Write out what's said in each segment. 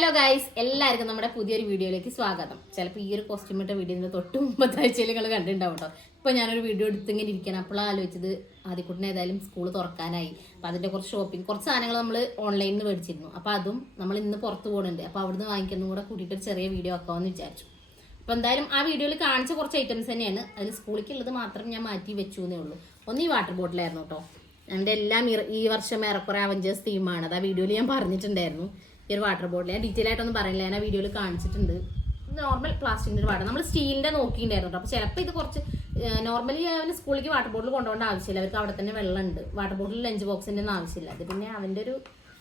Hello guys, എല്ലാവർക്കും നമ്മുടെ പുതിയൊരു വീഡിയോയിലേക്ക് സ്വാഗതം. ചിലപ്പോൾ ഈ ഒരു കോസ്റ്റ്യൂം ഇട്ട വീഡിയോയുടെ തൊട്ട് മുമ്പത്തെ ആഴ്ചയിൽ നിങ്ങൾ കണ്ടിട്ടുണ്ടാവും കേട്ടോ. ഇപ്പോൾ ഞാനൊരു വീഡിയോ എടുത്തിങ്ങനെ ഇരിക്കണം. അപ്പോഴാണ് ആലോചിച്ചത് ആദ്യക്കുട്ടിന് ഏതായാലും സ്കൂൾ തുറക്കാനായി. അപ്പോൾ അതിൻ്റെ കുറച്ച് ഷോപ്പിംഗ്, കുറച്ച് സാധനങ്ങൾ നമ്മൾ ഓൺലൈനിൽ നിന്ന് മേടിച്ചിരുന്നു. അപ്പോൾ അതും നമ്മൾ ഇന്ന് പുറത്ത് പോകുന്നുണ്ട്. അപ്പോൾ അവിടുന്ന് വാങ്ങിക്കുന്നതും കൂടെ കൂട്ടിയിട്ട് ഒരു ചെറിയ വീഡിയോ ആക്കാമെന്ന് വിചാരിച്ചു. അപ്പോൾ എന്തായാലും ആ വീഡിയോയിൽ കാണിച്ച കുറച്ച് ഐറ്റംസ് തന്നെയാണ്. അതിൽ സ്കൂളിലേക്കുള്ളത് മാത്രം ഞാൻ മാറ്റി വെച്ചു എന്നേ ഉള്ളൂ. ഒന്ന് ഈ വാട്ടർ ബോട്ടിലായിരുന്നു കേട്ടോ. എൻ്റെ എല്ലാം ഈ വർഷം ഏറെക്കുറെ അവഞ്ചേഴ്സ് തീമാണ്. അത് ആ വീഡിയോയിൽ ഞാൻ പറഞ്ഞിട്ടുണ്ടായിരുന്നു. ഈ ഒരു വാട്ടർ ബോട്ടിൽ ഞാൻ ഡീറ്റെയിൽ ആയിട്ടൊന്നും പറയില്ല, ഞാൻ ആ വീഡിയോയിൽ കാണിച്ചിട്ടുണ്ട്. നോർമൽ പ്ലാസ്റ്റിക്കിൻ്റെ ഒരു വാട്ടർ, നമ്മൾ സ്റ്റീലിൻ്റെ നോക്കിയിട്ടുണ്ടായിരുന്നു. അപ്പോൾ ചിലപ്പോൾ ഇത് കുറച്ച് നോർമലി അവന് സ്കൂളിലേക്ക് വാട്ടർ ബോട്ടിൽ കൊണ്ടുപോകേണ്ട ആവശ്യമില്ല, അവർക്ക് അവിടെ തന്നെ വെള്ളമുണ്ട്. വാട്ടർ ബോട്ടിൽ ലഞ്ച് ബോക്സിൻ്റെ ഒന്നും ആവശ്യമില്ല. അത് പിന്നെ അവൻ്റെ ഒരു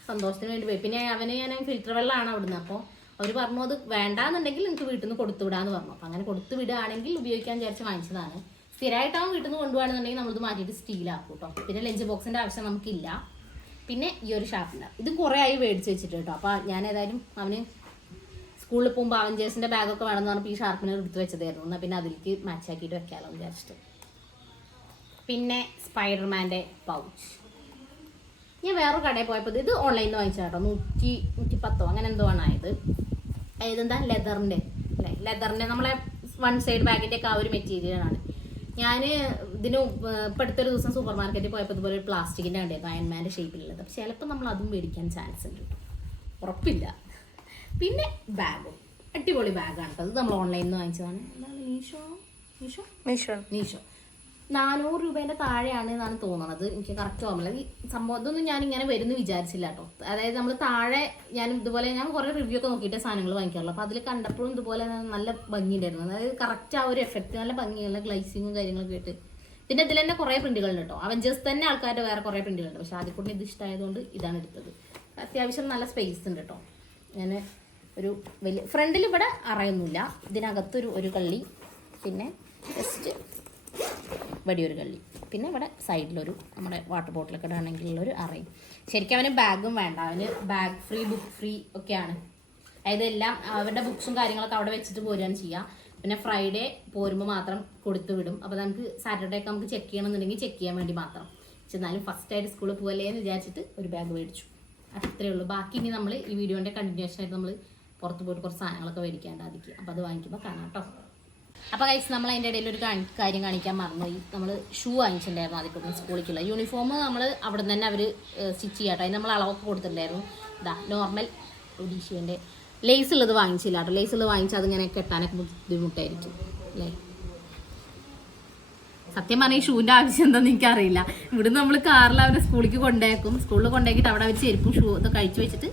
സന്തോഷത്തിന് വേണ്ടി പോയി. പിന്നെ അവന് ഞാൻ ഫിൽറ്റർ വെള്ളമാണ് അവിടുന്ന്. അപ്പോൾ അവർ പറഞ്ഞു അത് വേണ്ടാന്നുണ്ടെങ്കിൽ എനിക്ക് വീട്ടിൽ നിന്ന് കൊടുത്തു വിടാമെന്ന് പറഞ്ഞു. അപ്പോൾ അങ്ങനെ കൊടുത്തു വിടുകയാണെങ്കിൽ ഉപയോഗിക്കാൻ വിചാരിച്ച് വാങ്ങിച്ചതാണ്. സ്ഥിരമായിട്ടാവും വീട്ടിൽ നിന്ന് കൊണ്ടുപോകണമെന്നുണ്ടെങ്കിൽ നമ്മളിത് മാറ്റിയിട്ട് സ്റ്റീലാക്കും കേട്ടോ. പിന്നെ ലഞ്ച് ബോക്സിൻ്റെ ആവശ്യം നമുക്കില്ല. പിന്നെ ഈ ഒരു ഷാർപ്പനർ ഇത് കുറേ ആയി മേടിച്ച് വെച്ചിട്ട് കേട്ടോ. അപ്പോൾ ഞാൻ ഏതായാലും അവന് സ്കൂളിൽ പോകുമ്പോൾ അവഞ്ചേഴ്സിൻ്റെ ബാഗൊക്കെ വേണമെന്ന് പറഞ്ഞപ്പോൾ ഈ ഷാർപ്പനർ എടുത്ത് വെച്ചതായിരുന്നു. എന്നാൽ പിന്നെ അതിലേക്ക് മാച്ച് ആക്കിയിട്ട് വെക്കാമല്ലോ വിചാരിച്ചിട്ട്. പിന്നെ സ്പൈഡർമാൻ്റെ പൗച്ച് ഞാൻ വേറൊരു കടയിൽ പോയപ്പോൾ ഇത് ഓൺലൈനിൽ നിന്ന് വാങ്ങിച്ചാൽ കേട്ടോ. 110 അങ്ങനെ എന്തോ ആണ് ആയത്. ഇതെന്താ ലെതറിൻ്റെ അല്ലേ, ലെതറിൻ്റെ നമ്മളെ വൺ സൈഡ് ബാഗിൻ്റെ ഒക്കെ ആ ഒരു മെറ്റീരിയലാണ്. ഞാൻ ഇതിന് ഇപ്പോൾ അടുത്തൊരു ദിവസം സൂപ്പർ മാർക്കറ്റിൽ പോയപ്പോൾ ഇതുപോലെ ഒരു പ്ലാസ്റ്റിക്കിൻ്റെ കണ്ടിയായിരുന്നു അയൺമാൻ്റെ ഷേപ്പിലുള്ളത്. അപ്പോൾ ചിലപ്പോൾ നമ്മൾ അതും മേടിക്കാൻ ചാൻസ് ഉണ്ട്, ഉറപ്പില്ല. പിന്നെ ബാഗും അടിപൊളി ബാഗാണ് കേട്ടോ. അത് നമ്മൾ ഓൺലൈനിൽ നിന്ന് വാങ്ങിച്ചതാണ്. എന്താണ് മീഷോ 400 രൂപേൻ്റെ താഴെയാണ് എന്നാണ് തോന്നുന്നത്. എനിക്ക് കറക്റ്റ് ഓർമ്മയില്ല. ഈ സംഭവം ഇതൊന്നും ഞാനിങ്ങനെ വരുന്നു വിചാരിച്ചില്ല കേട്ടോ. അതായത് നമ്മൾ താഴെ ഞാൻ കുറേ റിവ്യൂ ഒക്കെ നോക്കിയിട്ട് സാധനങ്ങൾ വാങ്ങിക്കാറുള്ളൂ. അപ്പോൾ അതിൽ കണ്ടപ്പോഴും ഇതുപോലെ നല്ല ഭംഗിയുണ്ടായിരുന്നു. അതായത് കറക്റ്റ് ആ ഒരു എഫക്റ്റ്, നല്ല ഭംഗിയുള്ള ഗ്ലൈസിങ്ങും കാര്യങ്ങളൊക്കെ ആയിട്ട്. പിന്നെ ഇതിൽ തന്നെ കുറേ പ്രിന്റുകളുണ്ട് കേട്ടോ. അവഞ്ചേഴ്സ് തന്നെ ആൾക്കാരുടെ വേറെ കുറേ പ്രിന്റുകളുണ്ട്. പക്ഷേ ആദ്യം ഇത് ഇഷ്ടമായതുകൊണ്ട് ഇതാണ് എടുത്തത്. അത്യാവശ്യം നല്ല സ്പേസ് ഉണ്ട് കേട്ടോ. ഞാൻ ഒരു വലിയ ഫ്രണ്ടിൽ ഇവിടെ അറയൊന്നുമില്ല. ഇതിനകത്തൊരു കള്ളി, പിന്നെ ജസ്റ്റ് വലിയൊരു കള്ളി, പിന്നെ ഇവിടെ സൈഡിലൊരു നമ്മുടെ വാട്ടർ ബോട്ടിലൊക്കെ ഇടാണെങ്കിലുള്ളൊരു അറയും. ശരിക്കും അവന് ബാഗും വേണ്ട, അവന് ബാഗ് ഫ്രീ ബുക്ക് ഫ്രീ ഒക്കെയാണ്. അതായത് എല്ലാം അവരുടെ ബുക്സും കാര്യങ്ങളൊക്കെ അവിടെ വെച്ചിട്ട് പോരുകയാണ് ചെയ്യുക. പിന്നെ ഫ്രൈഡേ പോരുമ്പോൾ മാത്രം കൊടുത്തു വിടും. അപ്പോൾ നമുക്ക് സാറ്റർഡേ ഒക്കെ നമുക്ക് ചെക്ക് ചെയ്യണമെന്നുണ്ടെങ്കിൽ ചെക്ക് ചെയ്യാൻ വേണ്ടി മാത്രം. പക്ഷെ എന്നാലും ഫസ്റ്റായിട്ട് സ്കൂളിൽ പോകല്ലേ എന്ന് വിചാരിച്ചിട്ട് ഒരു ബാഗ് മേടിച്ചു. അത്രയേ ഉള്ളൂ. ബാക്കി ഇനി നമ്മൾ ഈ വീഡിയോൻ്റെ കണ്ടിന്യൂഷൻ ആയിട്ട് നമ്മൾ പുറത്ത് പോയിട്ട് കുറച്ച് സാധനങ്ങളൊക്കെ മേടിക്കേണ്ടതായിരിക്കും. അപ്പോൾ അത് വാങ്ങിക്കുമ്പോൾ കാണാം കേട്ടോ. അപ്പോൾ കഴിച്ച് നമ്മൾ അതിൻ്റെ ഇടയിൽ ഒരു കാര്യം കാണിക്കാൻ മറന്നുപോയി. നമ്മൾ ഷൂ വാങ്ങിച്ചിട്ടുണ്ടായിരുന്നു ആദ്യം സ്കൂളിലേക്കുള്ള യൂണിഫോം. നമ്മൾ അവിടെ നിന്ന് തന്നെ അവർ സ്റ്റിച്ച് ചെയ്യാട്ടോ. അതിന് നമ്മൾ അളവൊക്കെ കൊടുത്തിട്ടുണ്ടായിരുന്നു. ഇതാ നോർമൽ ഒഡീഷ്യൻ്റെ ലേസ് ഉള്ളത് വാങ്ങിച്ചില്ല കേട്ടോ. ലേസ് ഉള്ളത് വാങ്ങിച്ചാൽ അതിങ്ങനെ കെട്ടാനൊക്കെ ബുദ്ധിമുട്ടായിരിക്കും അല്ലേ. സത്യം പറഞ്ഞാൽ ഈ ഷൂവിൻ്റെ ആവശ്യം എന്താണെന്ന് എനിക്കറിയില്ല. ഇവിടുന്ന് നമ്മൾ കാറിൽ അവരെ സ്കൂളിലേക്ക് കൊണ്ടുപോയേക്കും. സ്കൂളിൽ കൊണ്ടുപോയിട്ട് അവിടെ അവർ ചെരുപ്പും ഷൂ ഒക്കെ കഴിച്ച് വെച്ചിട്ട്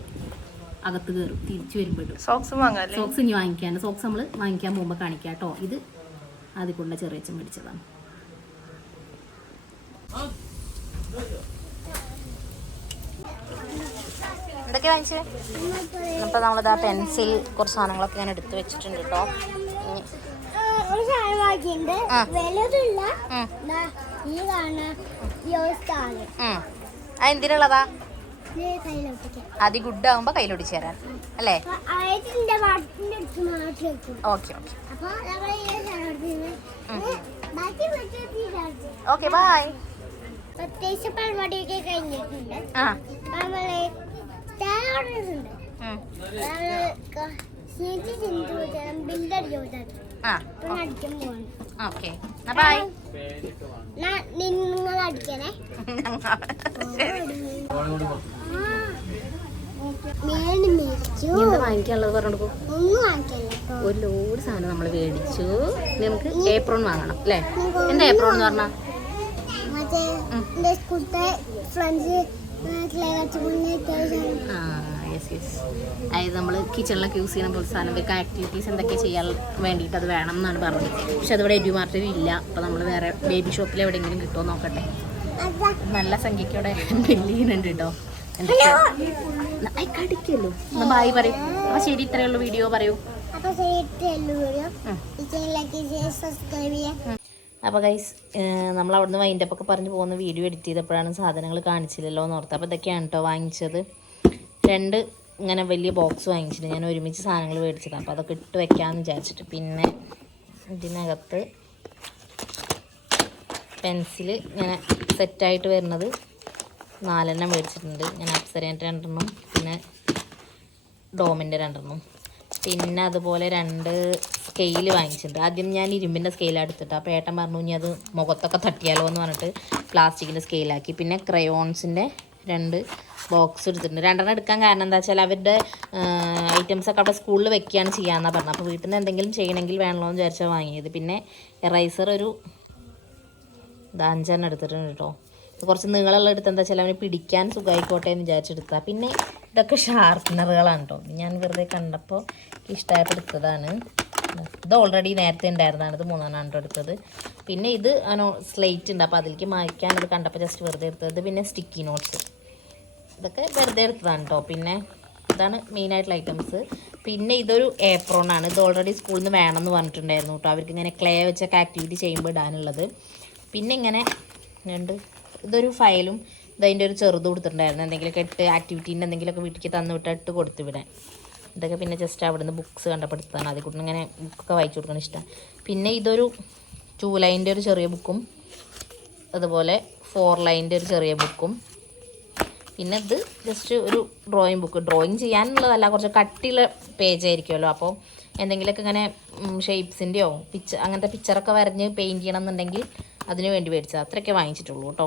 അകത്ത് കയറും. തിരിച്ചു വരുമ്പോഴും സോക്സ് ഇനി വാങ്ങിക്കാണ്ട് സോക്സ് നമ്മൾ വാങ്ങിക്കാൻ പോകുമ്പോൾ കാണിക്കാം കേട്ടോ. ഇത് ആദ്യം കൊണ്ട് ചെറിയച്ചൻ മേടിച്ചതാണ്. എന്തൊക്കെ വാങ്ങിച്ചേ? അപ്പോൾ നമ്മളിതാ പെൻസിൽ കുറച്ച് സാധനങ്ങളൊക്കെ ഞാൻ എടുത്ത് വെച്ചിട്ടുണ്ട് കേട്ടോ. എന്തിനുള്ളതാ? അത് ഗുഡ് ആകുമ്പോ കയ്യിലൊടിച്ചു തരാൻ അല്ലേ? Okay okay bye. പ്രത്യേകിച്ച് പരിപാടിയൊക്കെ കഴിഞ്ഞിട്ടുണ്ട്. നിങ്ങൾ അടിക്കണേ. വാങ്ങിക്കാനുള്ളത് പറഞ്ഞു കൊടുക്കും. ഒരു ലോഡ് സാധനം നമ്മൾ മേടിച്ചു. നമുക്ക് ഏപ്രോൺ വാങ്ങണം അല്ലേ? എന്താ ഏപ്രോൺ എന്ന് പറഞ്ഞാൽ അതായത് നമ്മൾ കിച്ചണിലൊക്കെ യൂസ് ചെയ്യുന്ന പോലെ സാധനം വെക്കാൻ ആക്ടിവിറ്റീസ് എന്തൊക്കെ ചെയ്യാൻ വേണ്ടിയിട്ട് അത് വേണം എന്നാണ് പറഞ്ഞത്. പക്ഷെ അതിവിടെ എഡ്യൂമാർട്ടിൽ ഇല്ല. അപ്പോൾ നമ്മൾ വേറെ ബേബി ഷോപ്പിൽ എവിടെയെങ്കിലും കിട്ടുമോ നോക്കട്ടെ. നല്ല സംഖ്യക്കോടെ ബില്ല് ചെയ്യുന്നുണ്ട് കേട്ടോ. കടിക്കല്ലോ. ഒന്ന് ബായ് പറയും. അപ്പോൾ ശരി, ഇത്രയേ ഉള്ളൂ വീഡിയോ. പറയൂ. അപ്പോൾ ഗൈസ്, നമ്മൾ അവിടുന്ന് വൈൻഡപ്പൊക്കെ പറഞ്ഞ് പോകുന്ന വീഡിയോ എഡിറ്റ് ചെയ്തപ്പോഴാണ് സാധനങ്ങൾ കാണിച്ചില്ലല്ലോ എന്ന് ഓർത്ത്. അപ്പോൾ ഇതൊക്കെയാണ് കേട്ടോ വാങ്ങിച്ചത്. 2 ഇങ്ങനെ വലിയ ബോക്സ് വാങ്ങിച്ചിട്ട് ഞാൻ ഒരുമിച്ച് സാധനങ്ങൾ മേടിച്ചതാണ്. അപ്പോൾ അതൊക്കെ ഇട്ട് വെക്കാമെന്ന് വിചാരിച്ചിട്ട്. പിന്നെ ഇതിനകത്ത് പെൻസിൽ ഇങ്ങനെ സെറ്റായിട്ട് വരുന്നത് 4 മേടിച്ചിട്ടുണ്ട്. ഞാൻ അപ്സരേൻ്റെ 2 പിന്നെ ഡോമിൻ്റെ 2 പിന്നെ അതുപോലെ 2 സ്കെയിൽ വാങ്ങിച്ചിട്ടുണ്ട്. ആദ്യം ഞാൻ ഇരുമ്പിൻ്റെ സ്കെയിലാണ് എടുത്തിട്ട്, അപ്പോൾ ഏട്ടൻ പറഞ്ഞു ഇനി അത് മുഖത്തൊക്കെ തട്ടിയാലോ എന്ന് പറഞ്ഞിട്ട് പ്ലാസ്റ്റിക്കിൻ്റെ സ്കെയിലാക്കി. പിന്നെ ക്രയോൺസിൻ്റെ 2 ബോക്സ് എടുത്തിട്ടുണ്ട്. 2 എടുക്കാൻ കാരണം എന്താ വെച്ചാൽ അവരുടെ ഐറ്റംസൊക്കെ അവിടെ സ്കൂളിൽ വെക്കുകയാണ് ചെയ്യാമെന്നാണ് പറഞ്ഞത്. അപ്പോൾ വീട്ടിൽ നിന്ന് എന്തെങ്കിലും ചെയ്യണമെങ്കിൽ വേണമല്ലോ എന്ന് വിചാരിച്ചാൽ വാങ്ങിയത്. പിന്നെ എറൈസർ ഒരു 5 എടുത്തിട്ടുണ്ട് കേട്ടോ. കുറച്ച് നീളമുള്ള എടുത്ത് എന്താ വെച്ചാൽ അവന് പിടിക്കാൻ സുഖമായിക്കോട്ടെ എന്ന് വിചാരിച്ചെടുത്താൽ. പിന്നെ ഇതൊക്കെ ഷാർപ്പനറുകളാണ് കേട്ടോ. ഞാൻ വെറുതെ കണ്ടപ്പോൾ ഇഷ്ടമായിട്ട് എടുത്തതാണ്. ഇത് ഓൾറെഡി നേരത്തെ ഉണ്ടായിരുന്നതാണ്. ഇത് 3 എടുത്തത്. പിന്നെ ഇത് സ്ലേറ്റ് ഉണ്ട്, അപ്പോൾ അതിലേക്ക് മായ്ക്കാനത് കണ്ടപ്പോൾ ജസ്റ്റ് വെറുതെ എടുത്തത്. പിന്നെ സ്റ്റിക്കി നോട്ട്സ് ഇതൊക്കെ വെറുതെ എടുത്തതാണ് കേട്ടോ. പിന്നെ ഇതാണ് മെയിനായിട്ടുള്ള ഐറ്റംസ്. പിന്നെ ഇതൊരു ഏപ്രോണാണ്. ഇത് ഓൾറെഡി സ്കൂളിൽ നിന്ന് വേണമെന്ന് പറഞ്ഞിട്ടുണ്ടായിരുന്നു കേട്ടോ. അവർക്ക് ഇങ്ങനെ ക്ലേ വെച്ചൊക്കെ ആക്ടിവിറ്റി ചെയ്യുമ്പോൾ ഇടാനുള്ളത്. പിന്നെ ഇങ്ങനെ ഇതൊരു ഫയലും ഇതതിൻ്റെ ഒരു ചെറുത് കൊടുത്തിട്ടുണ്ടായിരുന്നു. എന്തെങ്കിലുമൊക്കെ ഇട്ട് ആക്ടിവിറ്റീൻ്റെ എന്തെങ്കിലുമൊക്കെ വീട്ടിലേക്ക് തന്നു വിട്ടിട്ട് കൊടുത്തു വിടാൻ. ഇതൊക്കെ പിന്നെ ജസ്റ്റ് അവിടെ നിന്ന് ബുക്സ് കണ്ടപ്പോൾ എടുത്തതാണ്. അതിൽ കൂടെ ഇങ്ങനെ ബുക്കൊക്കെ വായിച്ചു കൊടുക്കണം ഇഷ്ടം. പിന്നെ ഇതൊരു 2 ലൈൻ്റെ ഒരു ചെറിയ ബുക്കും അതുപോലെ 4 ലൈൻ്റെ ഒരു ചെറിയ ബുക്കും. പിന്നെ ഇത് ജസ്റ്റ് ഒരു ഡ്രോയിങ് ബുക്ക്. ഡ്രോയിങ് ചെയ്യാനുള്ളതല്ല, കുറച്ച് കട്ടിയുള്ള പേജ് ആയിരിക്കുമല്ലോ. അപ്പോൾ എന്തെങ്കിലുമൊക്കെ ഇങ്ങനെ ഷേപ്സിൻ്റെയോ അങ്ങനത്തെ പിക്ചറൊക്കെ വരഞ്ഞ് പെയിൻറ്റ് ചെയ്യണം എന്നുണ്ടെങ്കിൽ അതിന് വേണ്ടി മേടിച്ചത്. അത്രയൊക്കെ വാങ്ങിച്ചിട്ടുള്ളൂ കേട്ടോ.